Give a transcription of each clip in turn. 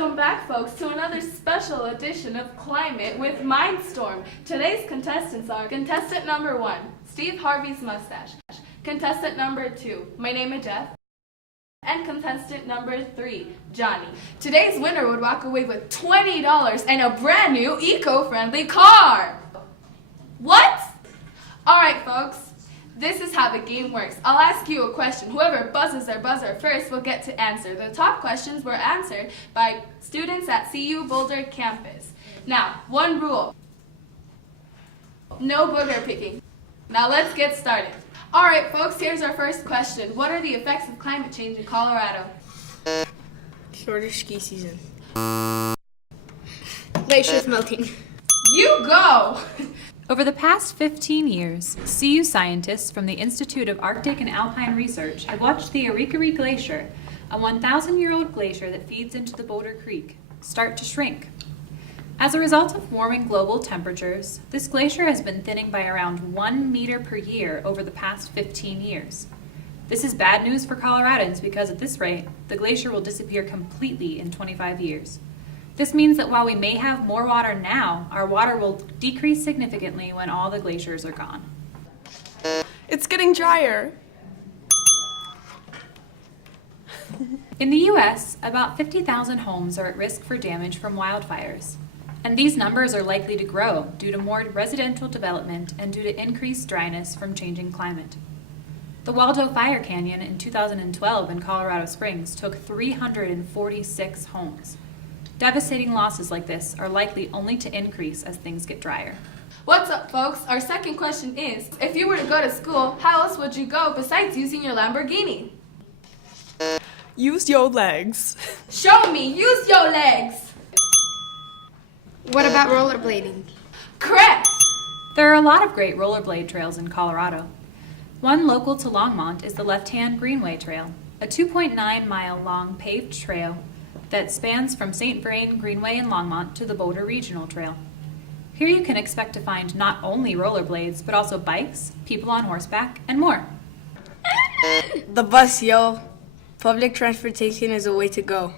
Welcome back, folks, to another special edition of Climate with Mindstorm. Today's contestants are contestant number 1, Steve Harvey's mustache. Contestant number 2, my name is Jeff. And contestant number 3, Johnny. Today's winner would walk away with $20 and a brand new eco-friendly car. What? Alright, folks. This is how the game works. I'll ask you a question. Whoever buzzes their buzzer first will get to answer. The top questions were answered by students at CU Boulder campus. Now, one rule. No booger picking. Now let's get started. Alright folks, here's our first question. What are the effects of climate change in Colorado? Shorter ski season. Glaciers melting. You go! Over the past 15 years, CU scientists from the Institute of Arctic and Alpine Research have watched the Arikari Glacier, a 1,000-year-old glacier that feeds into the Boulder Creek, start to shrink. As a result of warming global temperatures, this glacier has been thinning by around 1 meter per year over the past 15 years. This is bad news for Coloradans because at this rate, the glacier will disappear completely in 25 years. This means that while we may have more water now, our water will decrease significantly when all the glaciers are gone. It's getting drier. In the U.S., about 50,000 homes are at risk for damage from wildfires. And these numbers are likely to grow due to more residential development and due to increased dryness from changing climate. The Waldo Fire Canyon in 2012 in Colorado Springs took 346 homes. Devastating losses like this are likely only to increase as things get drier. What's up, folks? Our second question is, if you were to go to school, how else would you go besides using your Lamborghini? Use your legs. Show me! Use your legs! What about rollerblading? Correct! There are a lot of great rollerblade trails in Colorado. One local to Longmont is the Left-Hand Greenway Trail, a 2.9-mile-long paved trail that spans from St. Vrain Greenway in Longmont to the Boulder Regional Trail. Here you can expect to find not only rollerblades, but also bikes, people on horseback, and more. The bus, yo. Public transportation is a way to go.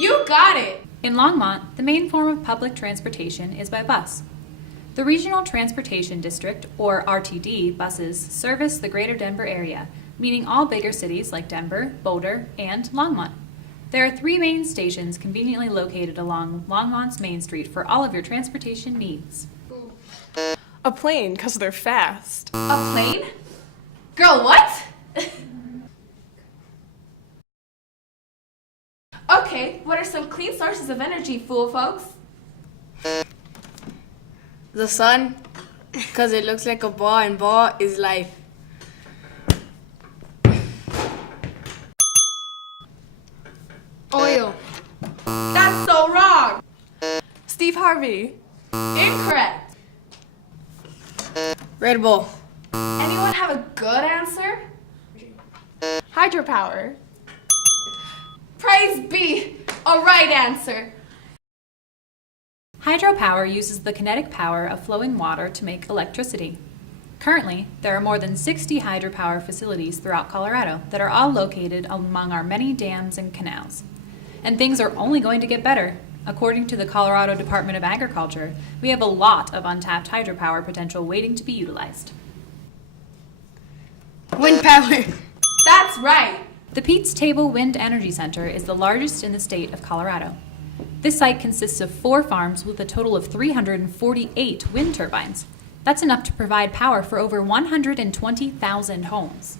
You got it! In Longmont, the main form of public transportation is by bus. The Regional Transportation District, or RTD, buses service the greater Denver area, meaning all bigger cities like Denver, Boulder, and Longmont. There are 3 main stations conveniently located along Longmont's Main Street for all of your transportation needs. A plane, because they're fast. A plane? Girl, what? Okay, what are some clean sources of energy, fool folks? The sun, because it looks like a ball and ball is life. Oil. That's so wrong! Steve Harvey. Incorrect! Red Bull. Anyone have a good answer? Hydropower. Praise be! A right answer! Hydropower uses the kinetic power of flowing water to make electricity. Currently, there are more than 60 hydropower facilities throughout Colorado that are all located among our many dams and canals. And things are only going to get better. According to the Colorado Department of Agriculture, we have a lot of untapped hydropower potential waiting to be utilized. Wind power. That's right! The Pete's Table Wind Energy Center is the largest in the state of Colorado. This site consists of 4 farms with a total of 348 wind turbines. That's enough to provide power for over 120,000 homes.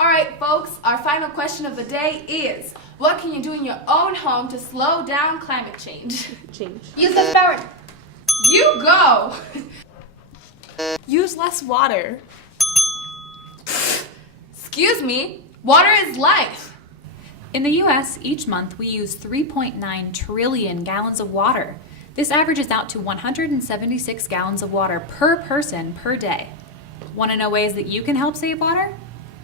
Alright folks, our final question of the day is, what can you do in your own home to slow down climate change? Use less power. You go! Use less water. Excuse me, water is life! In the U.S., each month we use 3.9 trillion gallons of water. This averages out to 176 gallons of water per person per day. Want to know ways that you can help save water?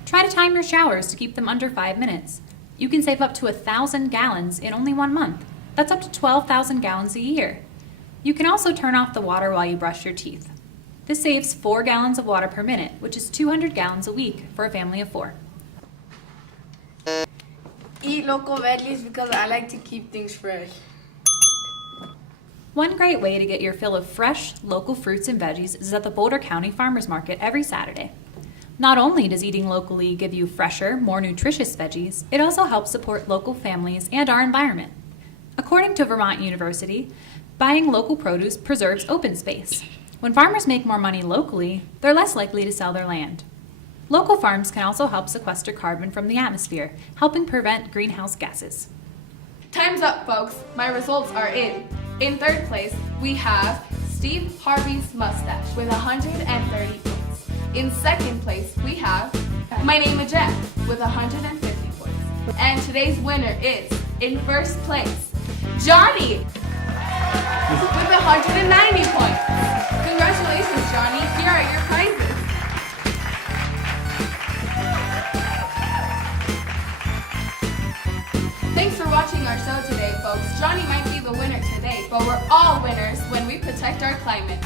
Try to time your showers to keep them under 5 minutes. You can save up to 1,000 gallons in only 1 month. That's up to 12,000 gallons a year. You can also turn off the water while you brush your teeth. This saves 4 gallons of water per minute, which is 200 gallons a week for a family of 4. Eat local veggies because I like to keep things fresh. One great way to get your fill of fresh, local fruits and veggies is at the Boulder County Farmers Market every Saturday. Not only does eating locally give you fresher, more nutritious veggies, it also helps support local families and our environment. According to Vermont University, buying local produce preserves open space. When farmers make more money locally, they're less likely to sell their land. Local farms can also help sequester carbon from the atmosphere, helping prevent greenhouse gases. Time's up, folks. My results are in. In third place, we have Steve Harvey's mustache with 130 points. In second place, we have My Name is Jeff with 150 points. And today's winner is, in first place, Johnny with 190 points. Congratulations, Johnny. Here are your prizes. Thanks for watching our show today, folks. Johnny might be the winner today, but we're all winners when we protect our climate.